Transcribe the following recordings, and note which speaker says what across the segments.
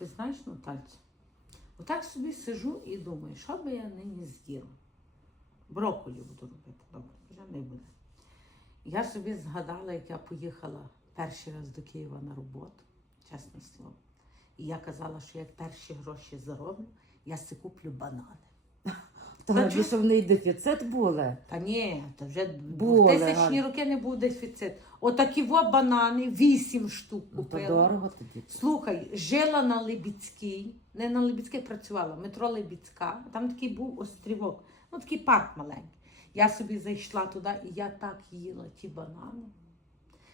Speaker 1: Ти знаєш, Натальцю, отак собі сижу і думаю, що би я нині з'їла. Брокколі буду робити, добре, вже не буде. Я собі згадала, як я поїхала перший раз до Києва на роботу, чесне слово. І я казала, що як перші гроші зароблю, я си куплю банани.
Speaker 2: Та
Speaker 1: Та
Speaker 2: тобі що в неї дефіцит були?
Speaker 1: Та ні, то вже
Speaker 2: Були,
Speaker 1: тисячні
Speaker 2: Галя.
Speaker 1: роки не був дефіцит. Отакі во банани, вісім штук
Speaker 2: Ну, то
Speaker 1: купила.
Speaker 2: дорого тоді.
Speaker 1: Слухай, жила на Либіцькій, не на Либіцькій працювала, метро Либіцька, там такий був острівок, ну такий парк маленький. Я собі зайшла туди і я так їла ті банани,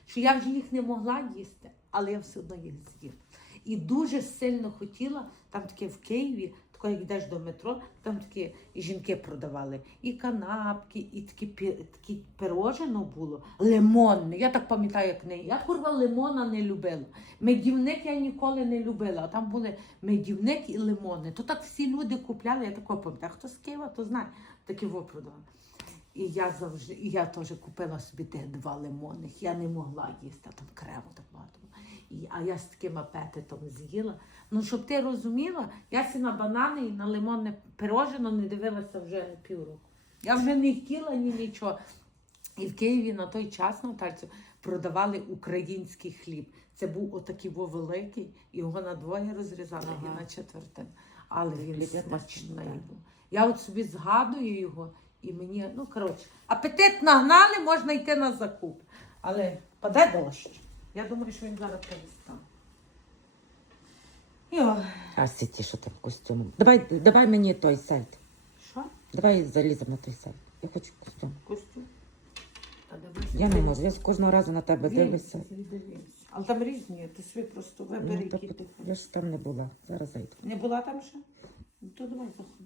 Speaker 1: що я вже їх не могла їсти, але я все одно їх з'їла. І дуже сильно хотіла, там таке в Києві, тако як йдеш до метро, там такі жінки продавали і канапки, і такі, такі пирожено було, лимонне. Я так пам'ятаю, як не. Я курва лимона не любила. Медівник я ніколи не любила. А там були медівник і лимони. То так всі люди купляли, я такого пам'ятаю. Хто з Києва, то знає, такі продавали. І я завжди, і я теж купила собі тих два лимонних. Я не могла їсти, там було. І, а я з таким апетитом з'їла. Ну, щоб ти розуміла, я сі на банани і на лимонне пирожено не дивилася вже півроку. Я вже не хотіла ні нічого. І в Києві на той час Натальцю продавали український хліб. Це був отакий великий, його на двоє розрізали
Speaker 2: Ага.
Speaker 1: і на четвертин. Але він смачний був. Я от собі згадую його, і мені, ну коротше, апетит нагнали, можна йти на закуп. Але паде дощ. Я думаю, що він зараз перестане. Йо,
Speaker 2: А сіті, що там костюмом? Давай, давай мені той сайт.
Speaker 1: що?
Speaker 2: Давай заліземо на той сайт. Я хочу костюм.
Speaker 1: Костюм? Та дивися.
Speaker 2: Я не можу, я з кожного разу на тебе дивлюся.
Speaker 1: дивися. Але там різні, ти собі просто вибери,
Speaker 2: Ну,
Speaker 1: які ти
Speaker 2: я ж там не була. Зараз зайду.
Speaker 1: Не була там ще? Ну, то давай заходи.